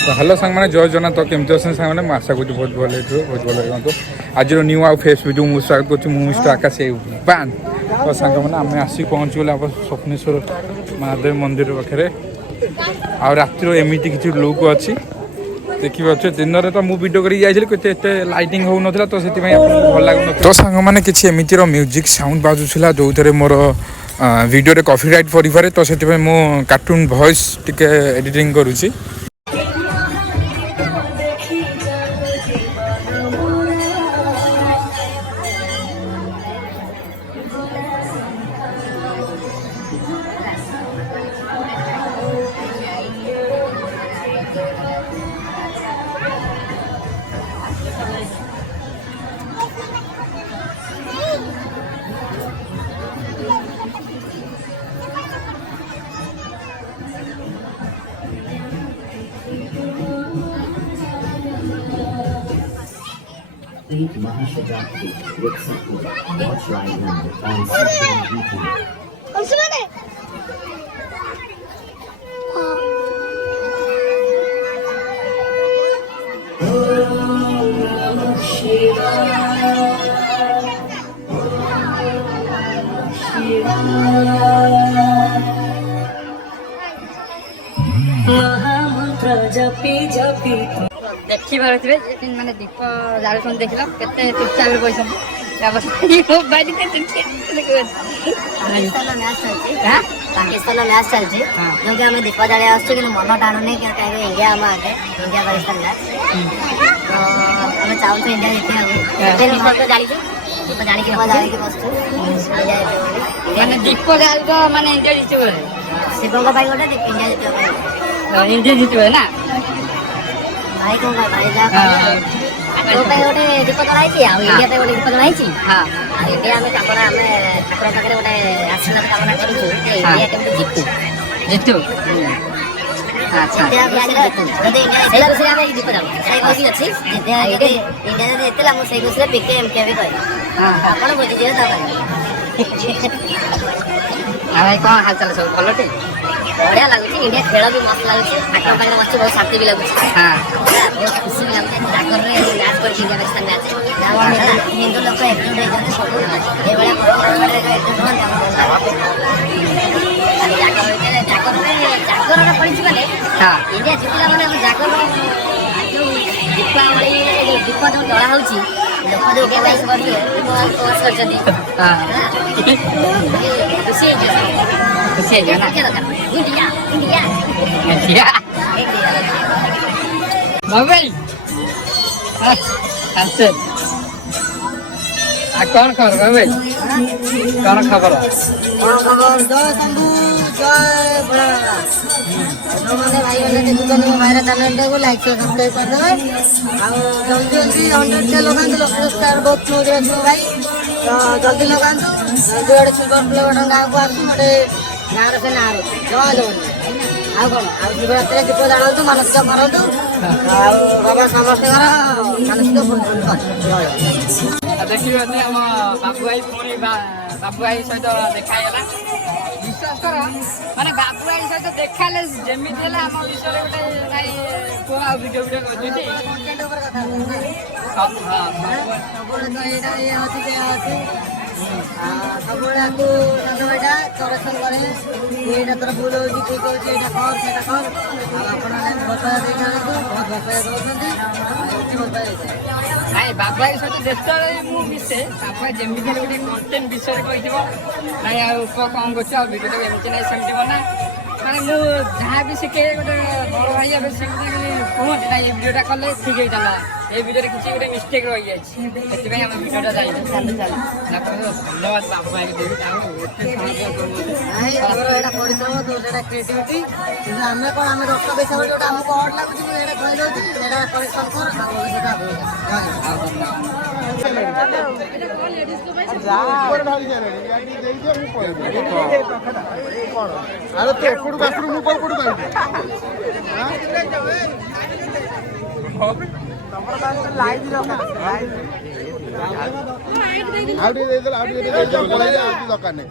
तो हेलो सांग मैंने जय जगन्नाथ तो केमती अच्छे सांग मैंने आशा करूँ बहुत भल बहुत भल रुहतु आज न्यू आउ फेस वीडियो मुझे स्वागत करुँ मुझे मिस्टर आकाश बान तो सांग मैंने आम आसिक पहुँचीगले आप स्वप्नेश्वर महादेव मंदिर पाखे आ रातिर एमती किसी लुक अच्छी देखिए दिन में तो मुझे वीडियो करते लाइटिंग हो ना तो से भल लगुन तो सांग मैंने किसी एमती म्यूजिक साउंड बाजुला जो थे मोर वीडियो कॉपी राइट पड़ पारे तो से कार्टून वॉइस टिके एडिटिंग करुँची Mahashivratri watch live on YouTube। महामंत्र जपी जपी देखी पारे मैंने दीप जालुन देख के चुपचाप पैसा मोबाइल पाकिस्तान मैच चलती जो कि आम दीप जाली आसुँ कि मन टाणुनी कहीं इंडिया आम आगे इंडिया पाकिस्तान मैच तो आम चाहूँ इंडिया जीत जाणी दीप जाणी बसु मैंने दीप जाल तो मैंने इंडिया जीत शिव गोटे इंडिया जीत इंडिया जीत ना भाई कौन भाई गोटे दीप जलाई इंडिया गोटे दीप जलाई इंडिया आम कामना आम ठाकुर पाखे गोटे आशीर्वाद कामना करूँ इंडिया केमती जीतु जीतु इंडिया विषय आम दीप जालु खुशी अच्छी इंडिया जीतला मुझे खुशी पिके एमके भी कह कौन बुझीजे भाई कौन हाल चाल सब भल टे बढ़िया लगुच इंडिया खेल भी मस्त लगुच ठाकुर पाखे बस बहुत शांति भी लगुच बहुत खुशी भी लगुच जागर में मैच कर इंडिया पाकिस्तान मैच हिंदू लोग एक्टिव होती सब ये जागर पड़ी गले इंडिया जितला मैंने जागर जो दीपावली दीप जो जला हो लोक जो बेबाइस खुशी खुशी है ना इंडिया इंडिया इंडिया मोबाइल कौन खबर मोबाइल कौन खबर जय शंभु जय भोलानाथ भाई मैंने देखुन मो भाई चैनल को लाइक सब्सक्राइब करदे जल्दी जल्दी 100 लगान पुरस्कार बहुत मजे अच्छे भाई तो जल्दी लगान दुआड़े सिल्वर प्ले बटन गाँव को आसू गोटे गाँव से ना जय जगन्नाथ आउ कौन आउ शिवरात्रि दीप जाणु मानसिक करूँ भगवान समस्त मानसिक देखिए आम बाबू भाई पुणी बाबू भाई सहित देखागला विश्वास कर माने बाबू भाई सहित देखा जमी आम विषय गोटे नाई भिडियो भिडियो सब करेक्शन करे ये तोर भूल हो कर नाई बाबा सहित जो मिसे बाबा जमी गोटे कंटेन्ट विषय कही ना कौन कर भिडियो एमती ना सेमती बना माने जहाँ भी शिखे गोटे बड़ भाई ए कहते ना ये भिडियोटा कले ठीक है ये भिडियो किसी गोटे मिस्टेक रही जाए आम भिडियोटा जाइए धन्यवाद बाबू भाई परिश्रम तो क्रिएटिविटी आम कौन आम रक्त पैसा जो आमको अड लगुच परिश्रम दरकार नहीं